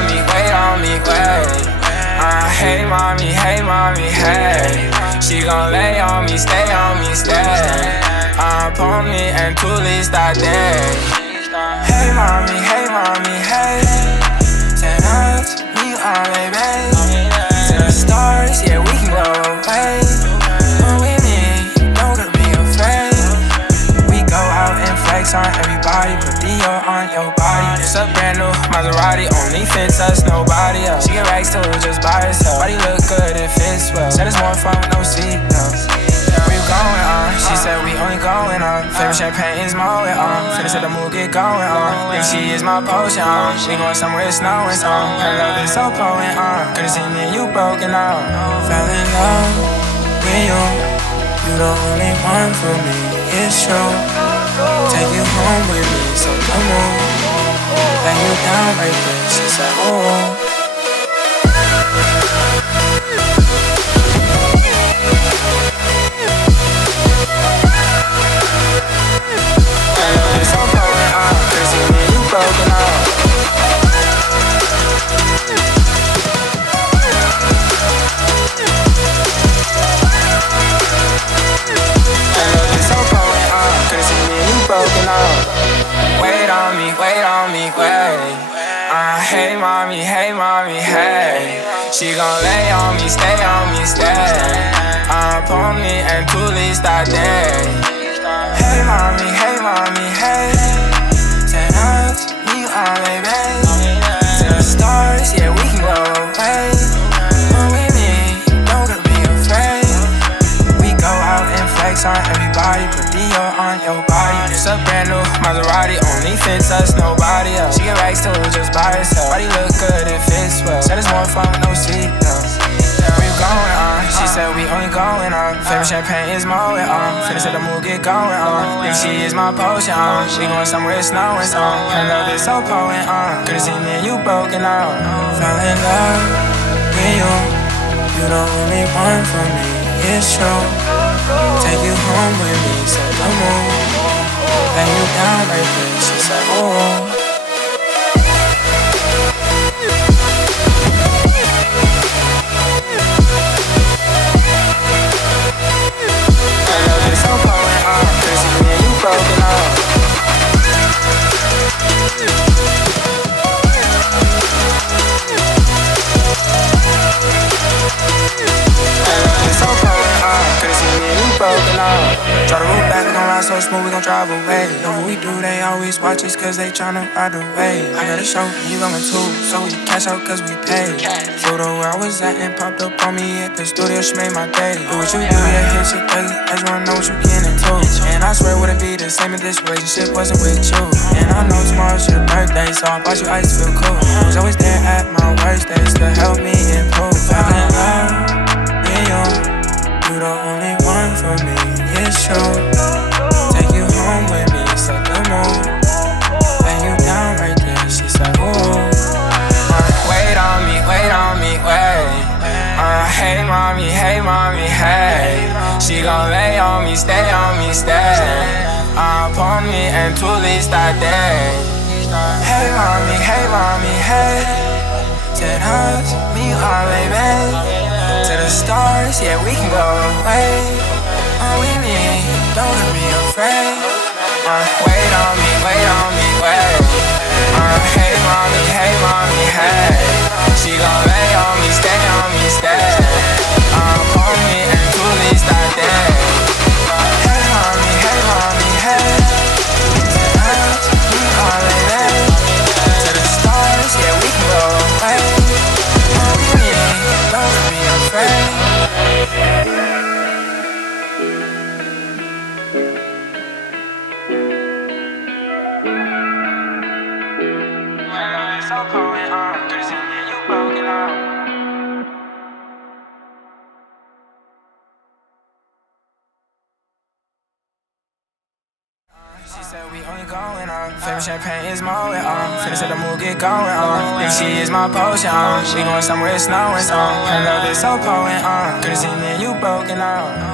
wait on me, wait. Hey mommy, hey. She gon' lay on me, stay on me, stay. Upon me and to least that day. Hey mommy, hey. Send up to me all baby. To the stars, yeah, we can go away. Come with me, don't gotta be afraid. We go out and flex on everybody, put Dior on your body. It's a brand new Maserati, only fits us, nobody else. She get racks too, just by herself. Body look good, it fits well. Said it's more fun with no seatbelts. We going on, she said we only going on. Favorite champagne is Moet on. Finish at the mood, get going on. Think she is my potion on. We going somewhere it's snowing on. Her love is so potent on. Could've seen me and you broken out. Fell in love with you. You the only one for me, it's true. Take you home with me, so come on. Lay you down right there, she said, oh. It's so going on, could've seen me and you broken out. It's so going on, could've seen me and you broken out. Wait on me, wait. Hey mommy, hey. She gon' lay on me, stay on me, stay. Upon me and to least that day. Hey mommy, hey. Send up to me all baby. To the stars, yeah, we can go away. Come with me, don't gotta be afraid. We go out and flex on everybody, put Dior on your body. It's a brand new Maserati, only fits us, nobody else. She get racks too, just by herself. Body look good, it fits well. Said it's more fun with no seatbelts. We going on, she said we only going on. Favorite champagne is Moet on. Finish at the mood, get going on. Think she is my potion on. We going somewhere it's snowing on. Her love is so potent on. Could've seen me and you broken out. Fell in love with you. You the only one for me, it's true. Take you home with me, so come on. Lay you down right there, she said, oh. It's so going on, could've seen me and you broken out. It's so going on, could've seen me and you broken out. Try to root back, we gon' ride so smooth, we gon' drive away. Know what we do, they always watch us cause they tryna ride away. I got a show, and you going too, so we cash out cause we paid. Photo where I was at and popped up on me at the studio, she made my day. Do what you do, yeah, hit shit crazy, I just wanna know what you getting into. And I swear it wouldn't be the same if this relationship wasn't with you. And I know tomorrow's your birthday, so I bought you ice, feel cool. Was always there at my worst days to help me improve. Fell in love with you, you the only one for me, it's true. Take you home with me, so come on. Lay you down right there, she said, ooh. Wait on me, wait. Hey mommy, hey. She gon' lay on me, stay on me, stay. Upon me and to least that day. Hey mommy, hey. Send up to me all baby. To the stars, yeah, we can go away. With me, don't be afraid. Wait on me, wait. Hey mommy, hey. She gon' lay on me, stay on me, stay. Upon me and to least that day. Hey mommy, hey. Send up to me all baby. To the stars, yeah, we can go away. With me, don't be afraid. It's so going on, could've seen me and you broken out. She said we only going on. Favorite champagne is Moet on. Finish at the mood, get going on. Think she is my potion on. We going somewhere it's snowing on. Her love is so potent on. Could've seen me and you broken out.